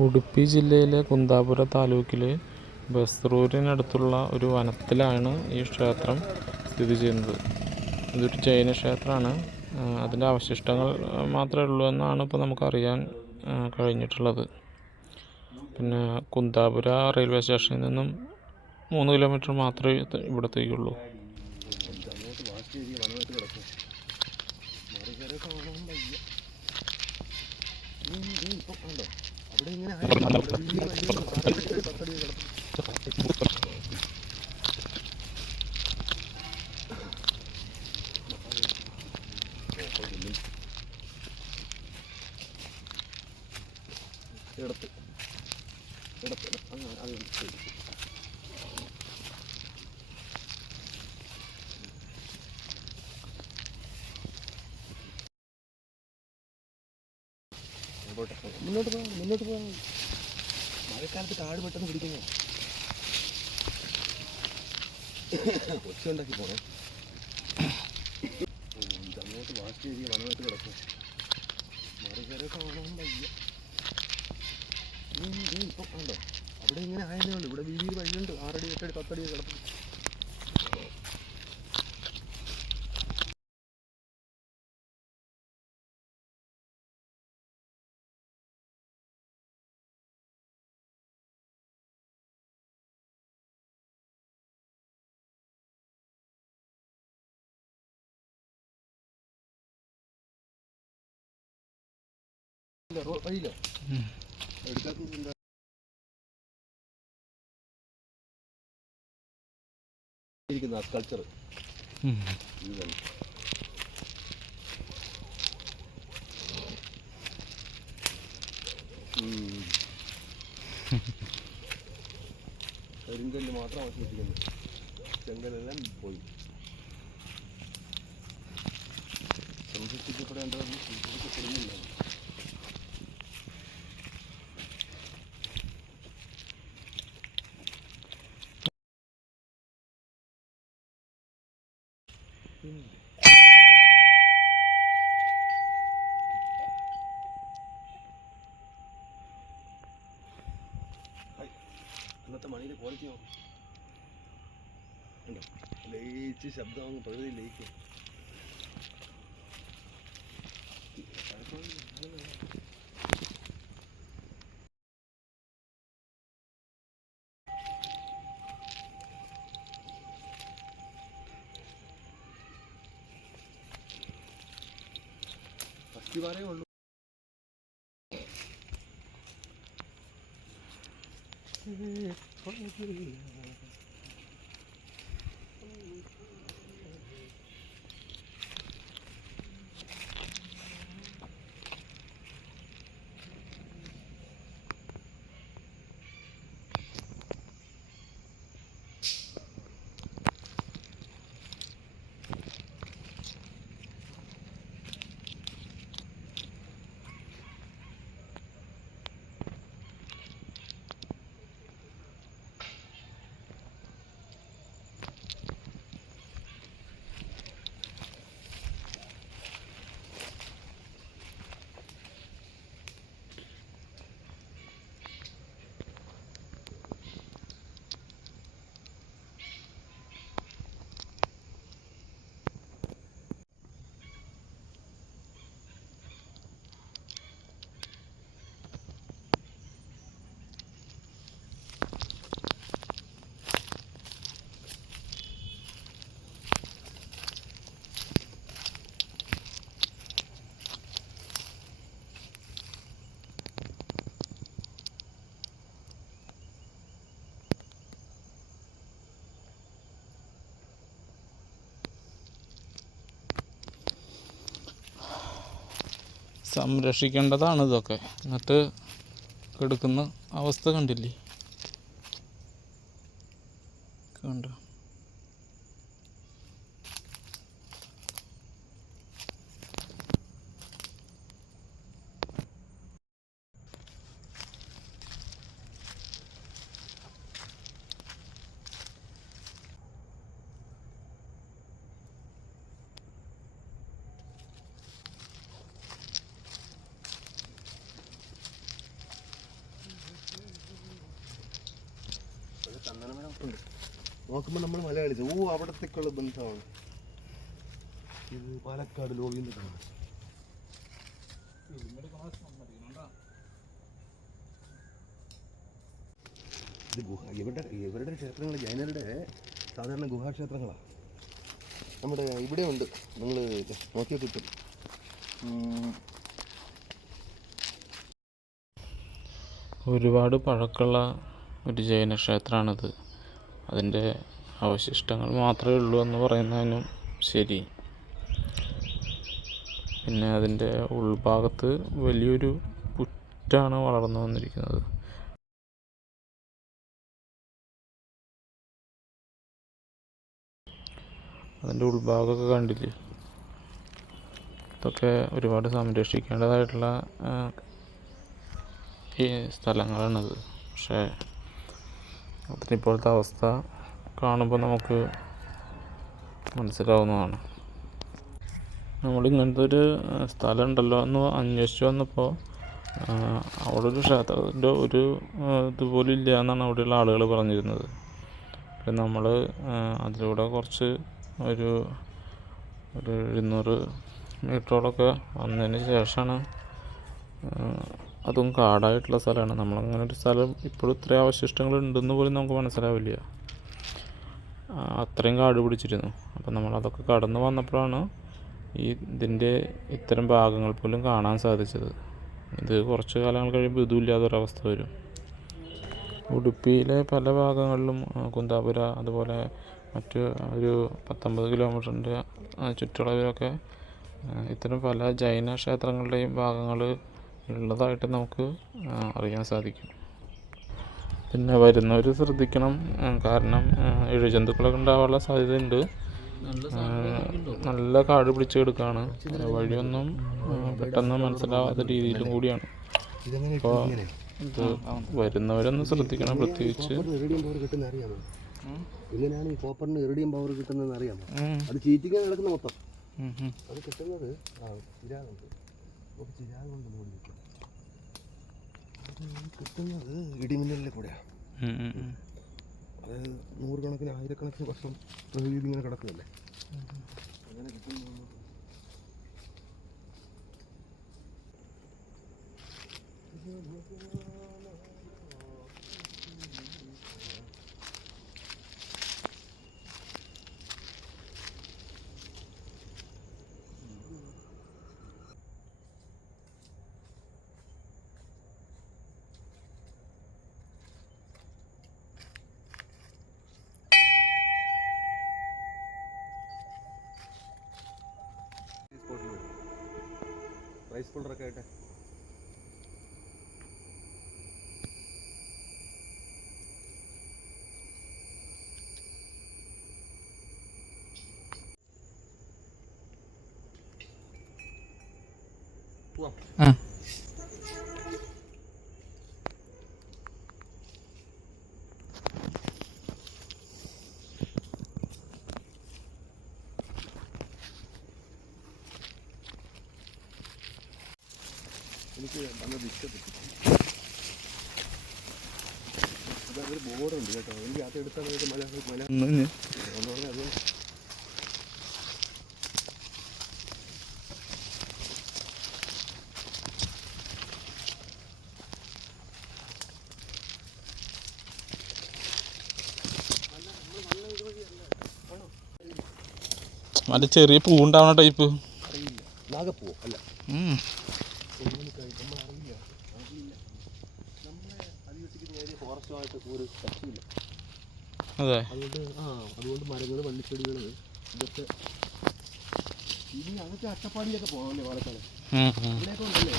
ഉടുപ്പി ജില്ലയിലെ കുന്താപുര താലൂക്കിലെ ബസ്റൂരിനടുത്തുള്ള ഒരു വനത്തിലാണ് ഈ ക്ഷേത്രം സ്ഥിതി ചെയ്യുന്നത്. ഇതൊരു ജൈന ക്ഷേത്രമാണ്. അതിന്റെ അവശിഷ്ടങ്ങൾ മാത്രമേ ഉള്ളൂ എന്നാണ് ഇപ്പോൾ നമുക്കറിയാൻ കഴിഞ്ഞിട്ടുള്ളത്. പിന്നെ കുന്താപുര റെയിൽവേ സ്റ്റേഷനിൽ നിന്നും മൂന്ന് കിലോമീറ്റർ മാത്രമേ ഇവിടത്തേക്കുള്ളൂ അവിടെ ഇങ്ങനെ ഇടത്ത് ഇടത്ത് അങ്ങനെ അത് ശരി മുന്നോട്ട് പോ മുന്നോട്ട് പോകാം. മഴക്കാലത്ത് കാട് പെട്ടെന്ന് പിടിക്കുന്നു. ഒച്ച ഉണ്ടാക്കി പോണേ. അങ്ങോട്ട് വാസ്റ്റ് ചെയ്ത് വനമായിട്ട് കിടക്കും. മറുകര കാണാൻ വയ്യ. ഇപ്പം കണ്ടോ? അവിടെ ഇങ്ങനെ ആയതേ ഉള്ളൂ. ഇവിടെ വീതിയിൽ വഴിയുണ്ട്. ആറടി എട്ടടി പത്തടി കിടക്കും എടുക്കാത്തത് എന്താ ഇരിക്കുന്ന സ്കൾച്ചർ ഇത് കരിങ്കല്ല് മാത്രം അവശേഷിക്കുന്നു. ചെങ്കലെല്ലാം പോയി. സംരക്ഷിക്കപ്പെടേണ്ടത് സംരക്ഷിക്കപ്പെടുന്നില്ല ഇന്നത്തെ മണിയുടെ ക്വാളിറ്റി നോക്കും ലയിച്ച് ശബ്ദമാകും പ്രകൃതി ലയിക്കും. ഫസ്റ്റ് ഉള്ളൂ സംരക്ഷിക്കേണ്ടതാണ് ഇതൊക്കെ. എന്നിട്ട് കിടക്കുന്ന അവസ്ഥ കണ്ടില്ലേ? കണ്ടോ? ഉണ്ട് നോക്കുമ്പോൾ നമ്മൾ മലയാളി ഓ അവിടത്തേക്കുള്ള ബന്ധമാണ്. ഇത് പാലക്കാട് ലോബിയിൽ നിന്നാണ് ഇത് ഗുഹ ഇവരുടെ ഇവരുടെ ക്ഷേത്രങ്ങൾ ജൈനരുടെ സാധാരണ ഗുഹാക്ഷേത്രങ്ങളാണ് നമ്മുടെ ഇവിടെ ഉണ്ട്. നിങ്ങൾ നോക്കിയാൽ കിട്ടും. ഒരുപാട് പഴക്കമുള്ള ഒരു ജൈന ക്ഷേത്രമാണിത് അതിന്റെ അവശിഷ്ടങ്ങൾ മാത്രമേ ഉള്ളൂ എന്ന് പറയുന്നതിനും ശരി. പിന്നെ അതിന്റെ ഉൾഭാഗത്ത് വലിയൊരു പുറ്റാണ് വളർന്നു വന്നിരിക്കുന്നത്. അതിന്റെ ഉൾഭാഗമൊക്കെ കണ്ടില്ലേ? ഇതൊക്കെ ഒരുപാട് സംരക്ഷിക്കേണ്ടതായിട്ടുള്ള ഈ സ്ഥലങ്ങളാണത്. പക്ഷേ അതിനിപ്പോഴത്തെ അവസ്ഥ കാണുമ്പോൾ നമുക്ക് മനസ്സിലാവുന്നതാണ്. നമ്മൾ ഇങ്ങനത്തെ ഒരു സ്ഥലം ഉണ്ടല്ലോ എന്ന് അന്വേഷിച്ച് വന്നപ്പോൾ അവിടെ ഒരു ക്ഷേത്രത്തിന്റെ ഒരു ഇതുപോലും ഇല്ല എന്നാണ് അവിടെയുള്ള ആളുകൾ പറഞ്ഞിരുന്നത്. അപ്പം നമ്മൾ അതിലൂടെ കുറച്ച് ഒരു ഒരു എഴുന്നൂറ് മീറ്ററോളൊക്കെ വന്നതിന് ശേഷമാണ് അതും കാടായിട്ടുള്ള സ്ഥലമാണ്. നമ്മളങ്ങനെ ഒരു സ്ഥലം ഇപ്പോഴും ഇത്രയും അവശിഷ്ടങ്ങൾ ഉണ്ടെന്ന് പോലും നമുക്ക് മനസ്സിലാവില്ല. അത്രയും കാട് പിടിച്ചിരുന്നു. അപ്പം നമ്മൾ അതൊക്കെ കടന്നു വന്നപ്പോഴാണ് ഈ ഇതിന്റെ ഇത്തരം ഭാഗങ്ങൾ പോലും കാണാൻ സാധിച്ചത്. ഇത് കുറച്ച് കാലങ്ങൾ കഴിയുമ്പോൾ ഇതും ഇല്ലാത്തൊരവസ്ഥ വരും. ഉടുപ്പിയിലെ പല ഭാഗങ്ങളിലും കുന്താപുര അതുപോലെ മറ്റ് ഒരു പത്തൊമ്പത് കിലോമീറ്ററിന്റെ ചുറ്റളവിലൊക്കെ ഇത്തരം പല ജൈന ക്ഷേത്രങ്ങളുടെയും ഭാഗങ്ങൾ ഉള്ളതായിട്ട് നമുക്ക് അറിയാൻ സാധിക്കും. പിന്നെ വരുന്നവർ ശ്രദ്ധിക്കണം. കാരണം ഇഴജന്തുക്കളൊക്കെ ഉണ്ടാവാനുള്ള സാധ്യതയുണ്ട്. നല്ല കാട് പിടിച്ച് കിടക്കുകയാണ് വഴിയൊന്നും പെട്ടെന്ന് മനസ്സിലാവാത്ത രീതിയിലും കൂടിയാണ്. ഇതെങ്ങനെ അപ്പോൾ ഇത് വരുന്നവരൊന്ന് ശ്രദ്ധിക്കണം പ്രത്യേകിച്ച്. എങ്ങനെയാണ് ഈ കോപ്പറിന് ഇറിഡിയം പവർ കിട്ടുന്നതെന്ന് അറിയാമോ? അത് ചീറ്റിക്കാൻ കിടക്കുന്ന മൊത്തം. അത് കിട്ടുന്നത് ആ ചിരാഗുണ്ട് നമുക്ക് കൊണ്ട് മൂടി വെക്കാം കിട്ടുന്നത് ഇടിമിന്നലിൽ കൂടെയാണ് അതായത് നൂറുകണക്കിന് ആയിരക്കണക്കിന് വർഷം പ്രകൃതി ഇങ്ങനെ കിടക്കുന്നല്ലേ അങ്ങനെ കിട്ടുന്നു റൈസ് കൂളറൊക്കെ ആയിട്ട്. പോവാം എനിക്ക് വന്നത് ഇഷ്ടപ്പെട്ടു അതൊരു ബോർഡുണ്ട് കേട്ടോ എനിക്ക് അത് എടുത്താൽ മല ഇഞ്ഞ്. എന്ന് പറഞ്ഞാൽ അത് മറ്റേ ചെറിയ പൂവുണ്ടാവുന്ന ടൈപ്പ് അറിയില്ല. നാഗപ്പൂവോ? അല്ല. ഫോറസ്റ്റുമായിട്ട് ഒരു ടച്ചില്ല അതെ. അതുകൊണ്ട് ആ അതുകൊണ്ട് മരങ്ങൾ വള്ളിച്ചെടികൾ ഇതൊക്കെ ഇനി അതൊക്കെ അട്ടപ്പാടിയൊക്കെ പോകാമല്ലേ പാലക്കാട്? ഇവിടെയൊക്കെ ഉണ്ടല്ലേ.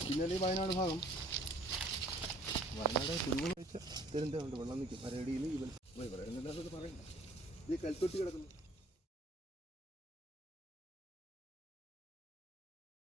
പിന്നെ വയനാട് ഭാഗം? വയനാട് കുരുമുള വെച്ച തിരുവനന്തപുരം വെള്ളം നിൽക്കും. മരടിയിൽ ഇവൻ പറയുന്നത് പറയണ്ട. ഈ കൽത്തൊട്ടി കിടക്കുന്നു.